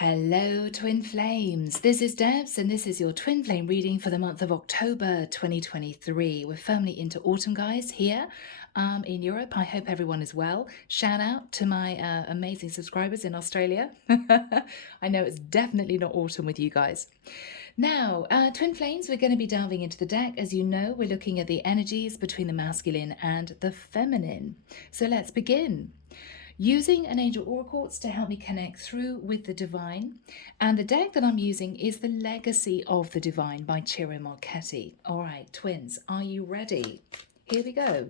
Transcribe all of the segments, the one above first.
Hello, Twin Flames. This is Debs, and this is your Twin Flame reading for the month of October 2023. We're firmly into autumn, guys, here in Europe. I hope everyone is well. Shout out to my amazing subscribers in Australia. I know it's definitely not autumn with you guys. Now, Twin Flames, we're going to be delving into the deck. As you know, we're looking at the energies between the masculine and the feminine. So let's begin. Using an angel oracle to help me connect through with the divine. And the deck that I'm using is The Legacy of the Divine by Ciro Marchetti. All right, twins, are you ready? Here we go.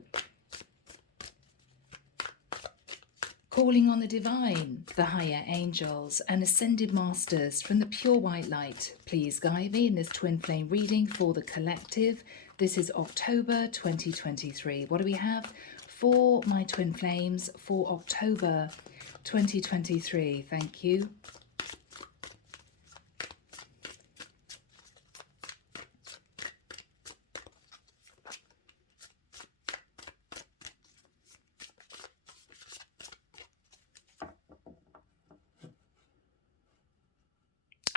Calling on the divine, the higher angels, and ascended masters from the pure white light, please guide me in this twin flame reading for the collective. This is October 2023. What do we have for my twin flames for October 2023? Thank you.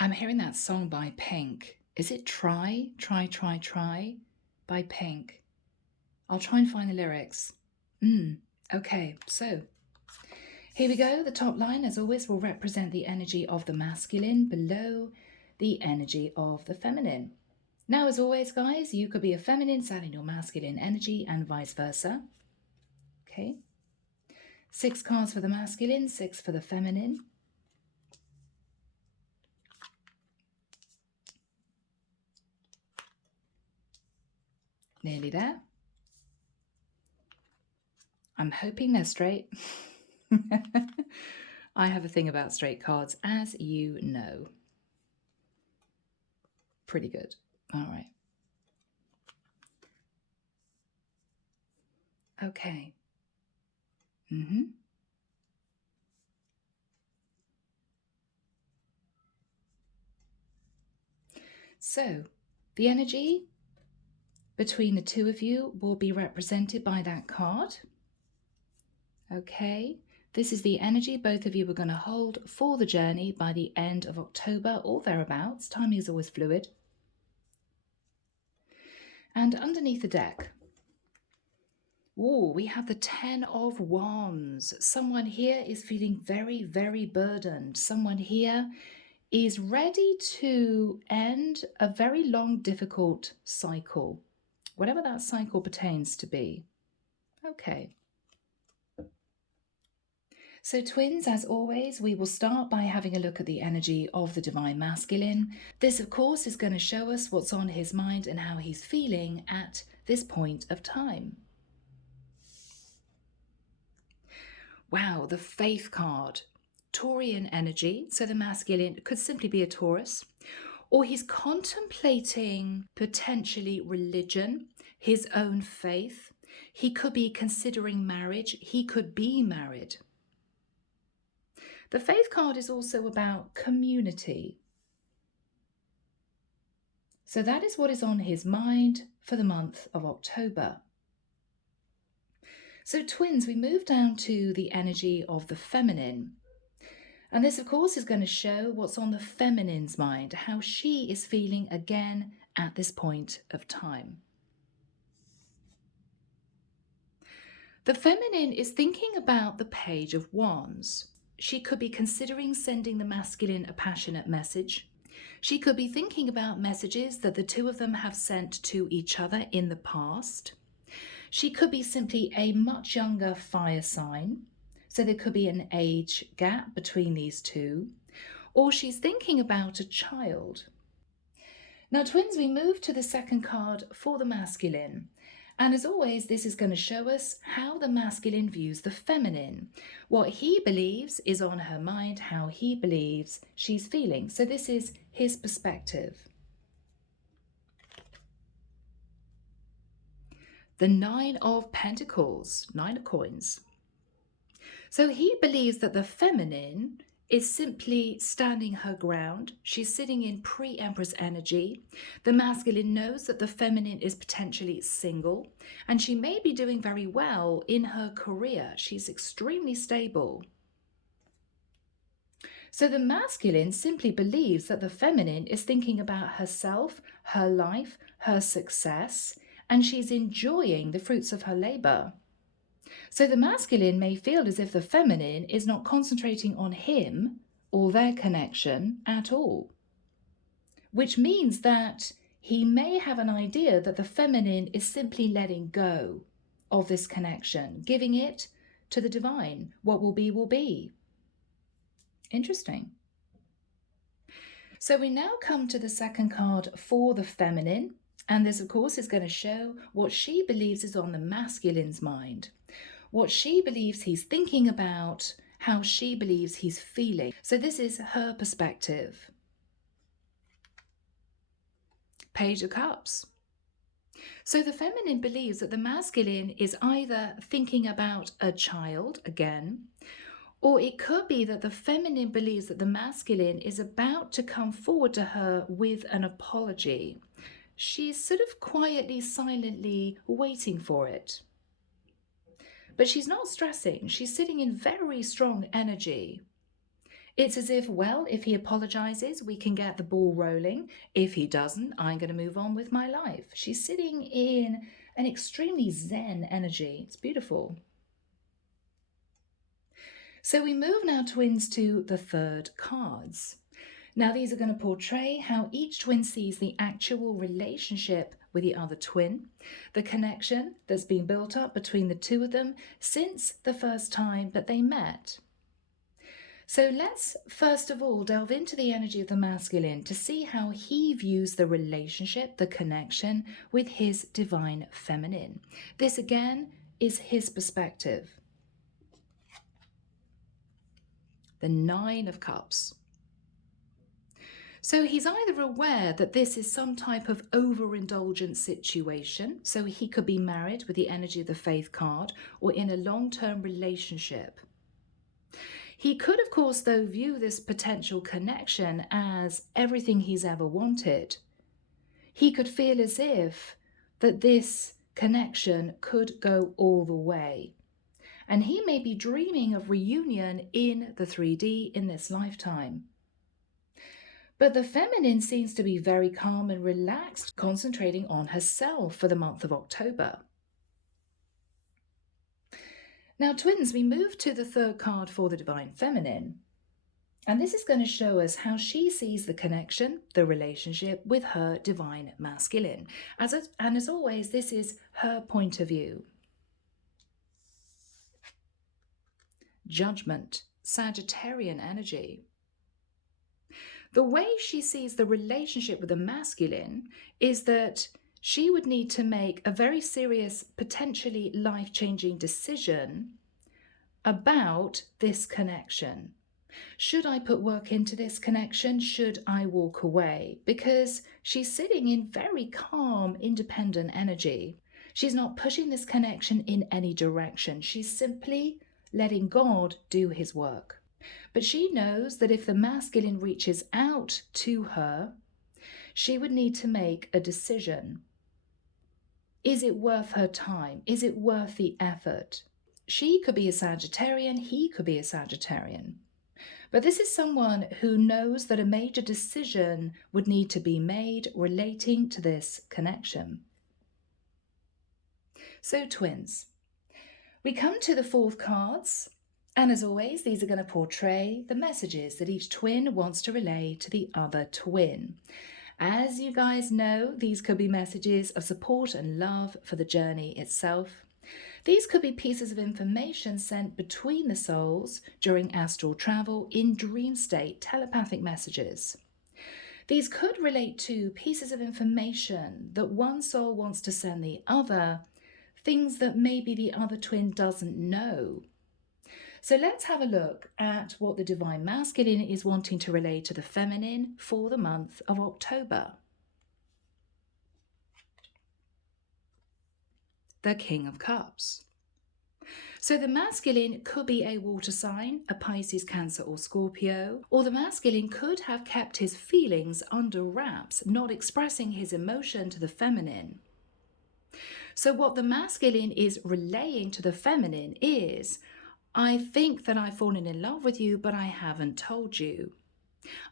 I'm hearing that song by Pink. Is it Try, Try, Try, Try by Pink? I'll try and find the lyrics. Okay, so here we go. The top line, as always, will represent the energy of the masculine, below the energy of the feminine. Now, as always, guys, you could be a feminine sat in your masculine energy and vice versa. Okay. 6 cards for the masculine, 6 for the feminine. Nearly there. I'm hoping they're straight. I have a thing about straight cards, as you know. Pretty good. All right. Okay. So, the energy between the two of you will be represented by that card. Okay. This is the energy both of you are going to hold for the journey by the end of October or thereabouts. Timing is always fluid. And underneath the deck, we have the 10 of Wands. Someone here is feeling very, very burdened. Someone here is ready to end a very long, difficult cycle, whatever that cycle pertains to be. Okay. So twins, as always, we will start by having a look at the energy of the divine masculine. This, of course, is going to show us what's on his mind and how he's feeling at this point of time. Wow, the Faith card. Taurian energy, so the masculine could simply be a Taurus, or he's contemplating potentially religion, his own faith. He could be considering marriage. He could be married. The Faith card is also about community. So that is what is on his mind for the month of October. So twins, we move down to the energy of the feminine. And this, of course, is going to show what's on the feminine's mind, how she is feeling again at this point of time. The feminine is thinking about the Page of Wands. She could be considering sending the masculine a passionate message. She could be thinking about messages that the two of them have sent to each other in the past. She could be simply a much younger fire sign. So there could be an age gap between these two. Or she's thinking about a child. Now, twins, we move to the second card for the masculine. And as always, this is going to show us how the masculine views the feminine. What he believes is on her mind, how he believes she's feeling. So this is his perspective. The 9 of Pentacles, 9 of coins. So he believes that the feminine is simply standing her ground. She's sitting in pre-Empress energy. The masculine knows that the feminine is potentially single, and she may be doing very well in her career. She's extremely stable. So the masculine simply believes that the feminine is thinking about herself, her life, her success, and she's enjoying the fruits of her labor. So the masculine may feel as if the feminine is not concentrating on him or their connection at all, which means that he may have an idea that the feminine is simply letting go of this connection, giving it to the divine. What will be, will be. Interesting. So we now come to the second card for the feminine. And this, of course, is going to show what she believes is on the masculine's mind, what she believes he's thinking about, how she believes he's feeling. So this is her perspective. Page of Cups. So the feminine believes that the masculine is either thinking about a child again, or it could be that the feminine believes that the masculine is about to come forward to her with an apology. She's sort of quietly, silently waiting for it. But she's not stressing. She's sitting in very strong energy. It's as if, well, if he apologizes, we can get the ball rolling. If he doesn't, I'm going to move on with my life. She's sitting in an extremely zen energy. It's beautiful. So we move now, twins, to the third cards. Now these are going to portray how each twin sees the actual relationship with the other twin, the connection that's been built up between the two of them since the first time that they met. So let's first of all delve into the energy of the masculine to see how he views the relationship, the connection with his divine feminine. This again is his perspective. The Nine of Cups. So he's either aware that this is some type of overindulgent situation, so he could be married with the energy of the Faith card, or in a long-term relationship. He could, of course, though, view this potential connection as everything he's ever wanted. He could feel as if that this connection could go all the way. And he may be dreaming of reunion in the 3D in this lifetime. But the feminine seems to be very calm and relaxed, concentrating on herself for the month of October. Now, twins, we move to the third card for the divine feminine. And this is going to show us how she sees the connection, the relationship with her divine masculine. And as always, this is her point of view. Judgment, Sagittarian energy. The way she sees the relationship with the masculine is that she would need to make a very serious, potentially life-changing decision about this connection. Should I put work into this connection? Should I walk away? Because she's sitting in very calm, independent energy. She's not pushing this connection in any direction. She's simply letting God do his work. But she knows that if the masculine reaches out to her, she would need to make a decision. Is it worth her time? Is it worth the effort? She could be a Sagittarian, he could be a Sagittarian. But this is someone who knows that a major decision would need to be made relating to this connection. So twins, we come to the fourth cards. And as always, these are going to portray the messages that each twin wants to relay to the other twin. As you guys know, these could be messages of support and love for the journey itself. These could be pieces of information sent between the souls during astral travel, in dream state, telepathic messages. These could relate to pieces of information that one soul wants to send the other, things that maybe the other twin doesn't know. So let's have a look at what the divine masculine is wanting to relay to the feminine for the month of October. The King of Cups. So the masculine could be a water sign, a Pisces, Cancer or Scorpio, or the masculine could have kept his feelings under wraps, not expressing his emotion to the feminine. So what the masculine is relaying to the feminine is, I think that I've fallen in love with you, but I haven't told you.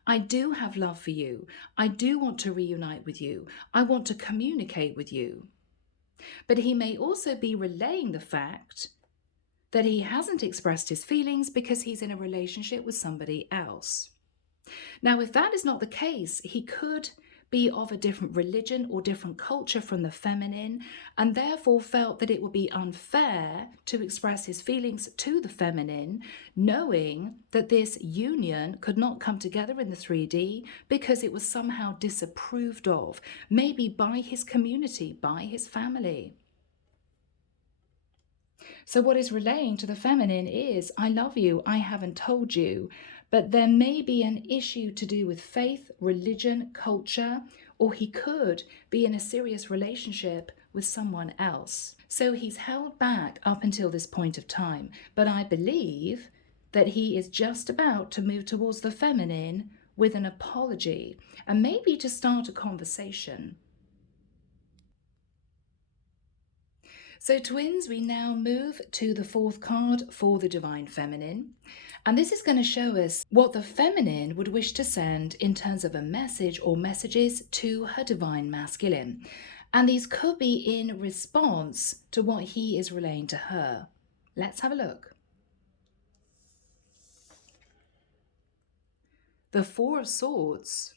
I do have love for you. I do want to reunite with you. I want to communicate with you. But he may also be relaying the fact that he hasn't expressed his feelings because he's in a relationship with somebody else. Now, if that is not the case, he could be of a different religion or different culture from the feminine, and therefore felt that it would be unfair to express his feelings to the feminine, knowing that this union could not come together in the 3D because it was somehow disapproved of, maybe by his community, by his family. So, what is relaying to the feminine is, I love you, I haven't told you. But there may be an issue to do with faith, religion, culture, or he could be in a serious relationship with someone else. So he's held back up until this point of time. But I believe that he is just about to move towards the feminine with an apology and maybe to start a conversation. So, twins, we now move to the fourth card for the Divine Feminine. And this is going to show us what the feminine would wish to send in terms of a message or messages to her Divine Masculine. And these could be in response to what he is relaying to her. Let's have a look. The Four of Swords.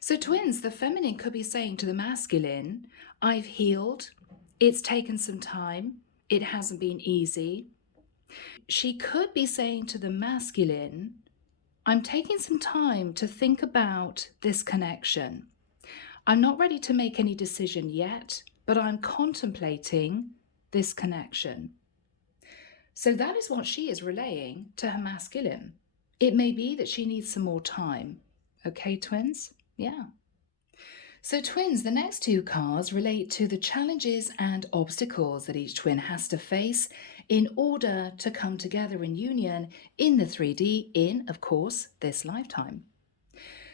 So, twins, the feminine could be saying to the masculine, I've healed. It's taken some time. It hasn't been easy. She could be saying to the masculine, I'm taking some time to think about this connection. I'm not ready to make any decision yet, but I'm contemplating this connection. So that is what she is relaying to her masculine. It may be that she needs some more time. Okay, twins? Yeah. So, twins, the next two cards relate to the challenges and obstacles that each twin has to face in order to come together in union in the 3D in, of course, this lifetime.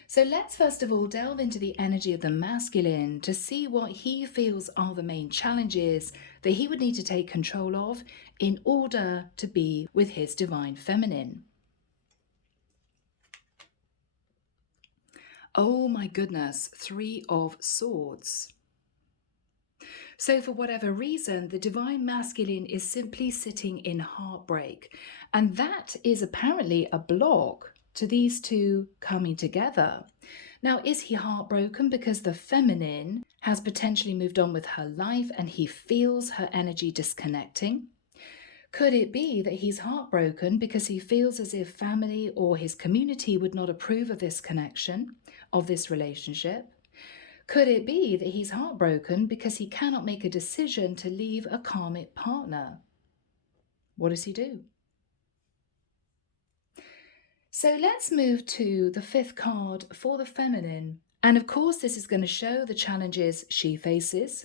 So let's first of all delve into the energy of the masculine to see what he feels are the main challenges that he would need to take control of in order to be with his divine feminine. Oh my goodness, Three of Swords. So, for whatever reason, the divine masculine is simply sitting in heartbreak. And that is apparently a block to these two coming together. Now, is he heartbroken because the feminine has potentially moved on with her life and he feels her energy disconnecting? Could it be that he's heartbroken because he feels as if family or his community would not approve of this connection, of this relationship? Could it be that he's heartbroken because he cannot make a decision to leave a karmic partner? What does he do? So let's move to the fifth card for the feminine. And of course, this is going to show the challenges she faces,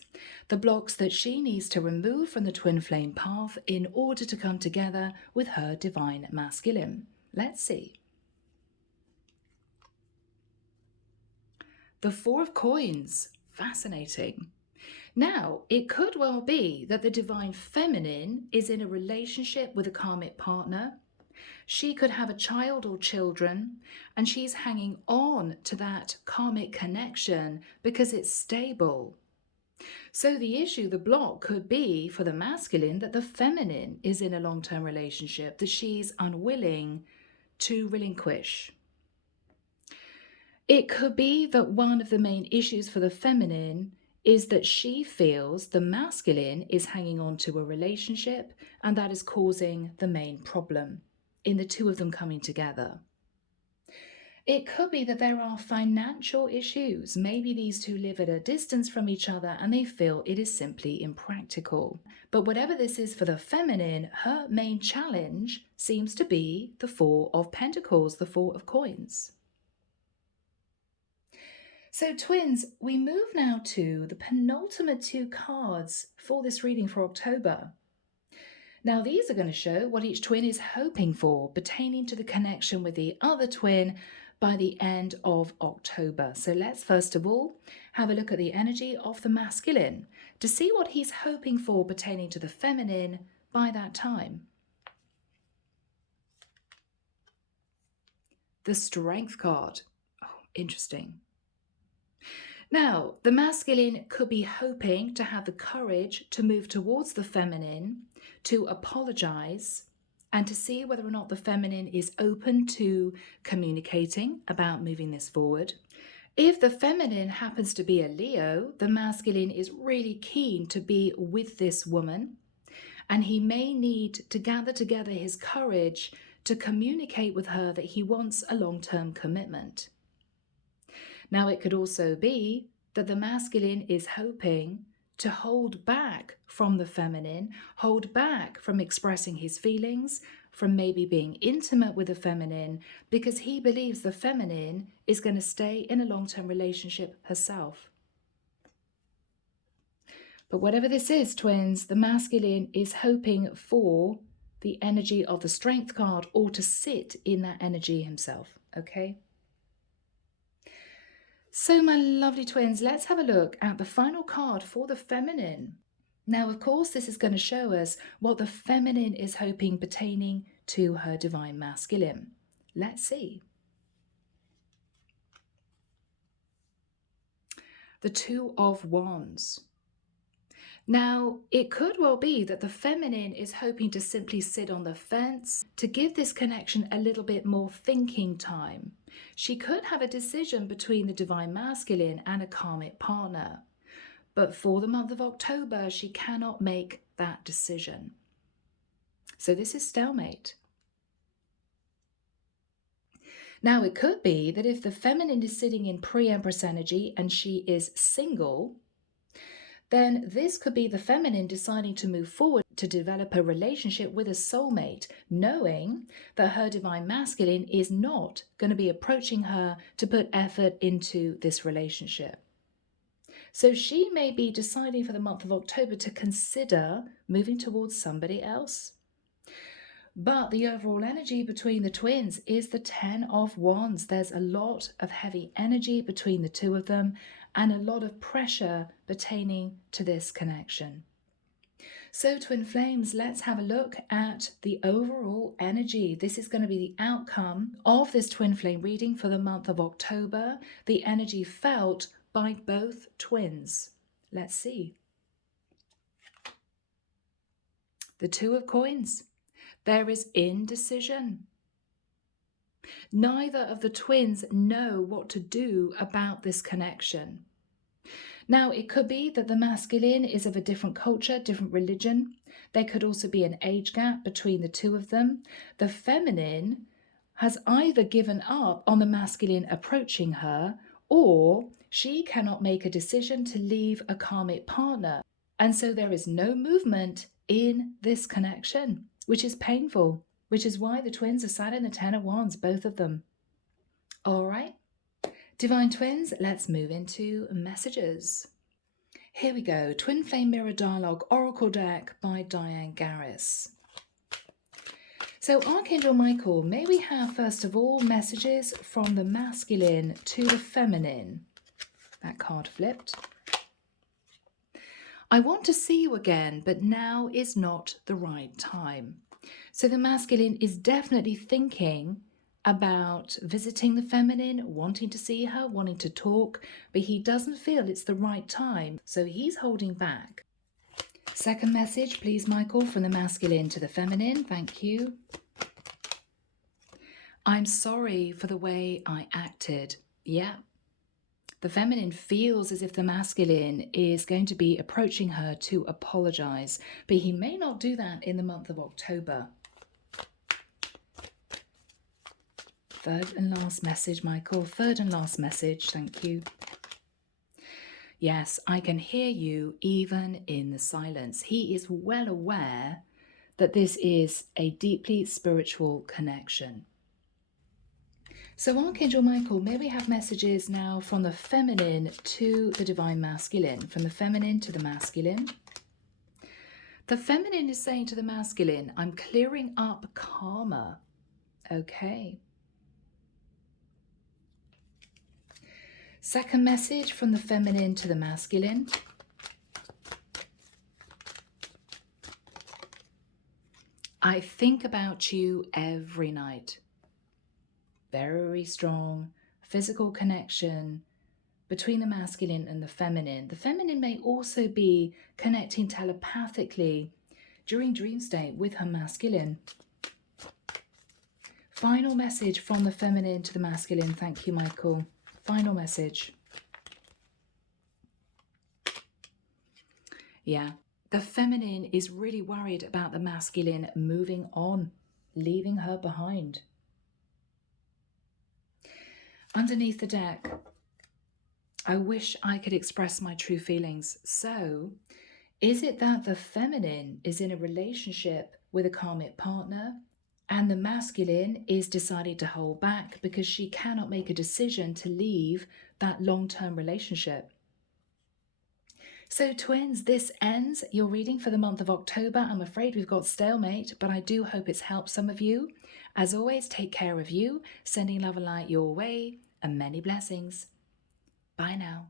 the blocks that she needs to remove from the twin flame path in order to come together with her divine masculine. Let's see. The Four of Coins. Fascinating. Now, it could well be that the divine feminine is in a relationship with a karmic partner. She could have a child or children, and she's hanging on to that karmic connection because it's stable. So the issue, the block, could be for the masculine that the feminine is in a long-term relationship that she's unwilling to relinquish. It could be that one of the main issues for the feminine is that she feels the masculine is hanging on to a relationship, and that is causing the main problem in the two of them coming together. It could be that there are financial issues. Maybe these two live at a distance from each other and they feel it is simply impractical. But whatever this is for the feminine, her main challenge seems to be the Four of Pentacles, the Four of Coins. So, twins, we move now to the penultimate two cards for this reading for October. Now, these are going to show what each twin is hoping for pertaining to the connection with the other twin by the end of October. So let's first of all have a look at the energy of the masculine to see what he's hoping for pertaining to the feminine by that time. the Strength card. Oh, interesting. Now, the masculine could be hoping to have the courage to move towards the feminine, to apologize, and to see whether or not the feminine is open to communicating about moving this forward. If the feminine happens to be a Leo, the masculine is really keen to be with this woman, and he may need to gather together his courage to communicate with her that he wants a long-term commitment. Now, it could also be that the masculine is hoping to hold back from the feminine, hold back from expressing his feelings, from maybe being intimate with the feminine, because he believes the feminine is going to stay in a long-term relationship herself. But whatever this is, twins, the masculine is hoping for the energy of the Strength card or to sit in that energy himself, okay? So my lovely twins, let's have a look at the final card for the feminine. Now, of course, this is going to show us what the feminine is hoping pertaining to her divine masculine. Let's see. The Two of Wands. Now, it could well be that the feminine is hoping to simply sit on the fence to give this connection a little bit more thinking time. She could have a decision between the divine masculine and a karmic partner. But for the month of October, she cannot make that decision. So this is stalemate. Now, it could be that if the feminine is sitting in pre-empress energy and she is single, then this could be the feminine deciding to move forward to develop a relationship with a soulmate, knowing that her divine masculine is not going to be approaching her to put effort into this relationship. So she may be deciding for the month of October to consider moving towards somebody else. But the overall energy between the twins is the Ten of Wands. There's a lot of heavy energy between the two of them and a lot of pressure pertaining to this connection. So twin flames, let's have a look at the overall energy. This is going to be the outcome of this twin flame reading for the month of October, the energy felt by both twins. Let's see. The Two of Coins. There is indecision. Neither of the twins know what to do about this connection. Now, it could be that the masculine is of a different culture, different religion. There could also be an age gap between the two of them. The feminine has either given up on the masculine approaching her, or she cannot make a decision to leave a karmic partner. And so there is no movement in this connection, which is painful, which is why the twins are sat in the Ten of Wands, both of them. All right, divine twins, let's move into messages. Here we go, Twin Flame Mirror Dialogue Oracle Deck by Diane Garris. So Archangel Michael, may we have first of all messages from the masculine to the feminine. That card flipped. I want to see you again, but now is not the right time. So the masculine is definitely thinking about visiting the feminine, wanting to see her, wanting to talk, but he doesn't feel it's the right time, so he's holding back. Second message, please, Michael, from the masculine to the feminine. Thank you. I'm sorry for the way I acted. Yeah. The feminine feels as if the masculine is going to be approaching her to apologize, but he may not do that in the month of October. Third and last message, Michael. Third and last message. Thank you. Yes, I can hear you even in the silence. He is well aware that this is a deeply spiritual connection. So Archangel Michael, may we have messages now from the feminine to the divine masculine, from the feminine to the masculine. The feminine is saying to the masculine, I'm clearing up karma. Okay. Second message from the feminine to the masculine. I think about you every night. very strong physical connection between the masculine and the feminine. The feminine may also be connecting telepathically during dream state with her masculine. Final message from the feminine to the masculine. Thank you, Michael. Final message. Yeah, the feminine is really worried about the masculine moving on, leaving her behind. Underneath the deck, I wish I could express my true feelings. So, is it that the feminine is in a relationship with a karmic partner and the masculine is deciding to hold back because she cannot make a decision to leave that long-term relationship? So twins, this ends your reading for the month of October. I'm afraid we've got stalemate, but I do hope it's helped some of you. As always, take care of you, sending love and light your way, and many blessings. Bye now.